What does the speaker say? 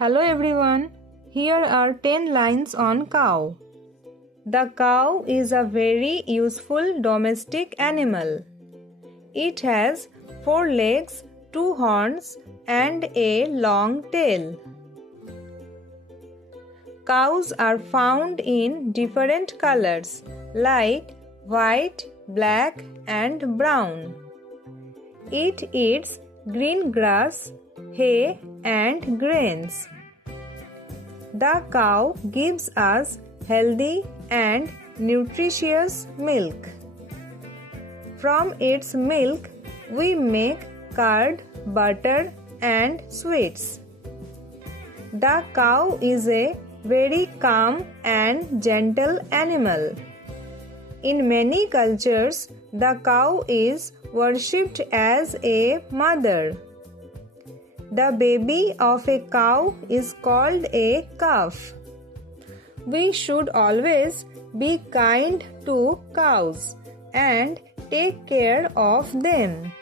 Hello everyone, here are 10 lines on cow. The cow is a very useful domestic animal. It has 4 legs, 2 horns and a long tail. Cows are found in different colors like white, black and brown. It eats green grass, hay and grains. The cow gives us healthy and nutritious milk. From its milk, we make curd, butter and sweets. The cow is a very calm and gentle animal. In many cultures, the cow is worshipped as a mother. The baby of a cow is called a calf. We should always be kind to cows and take care of them.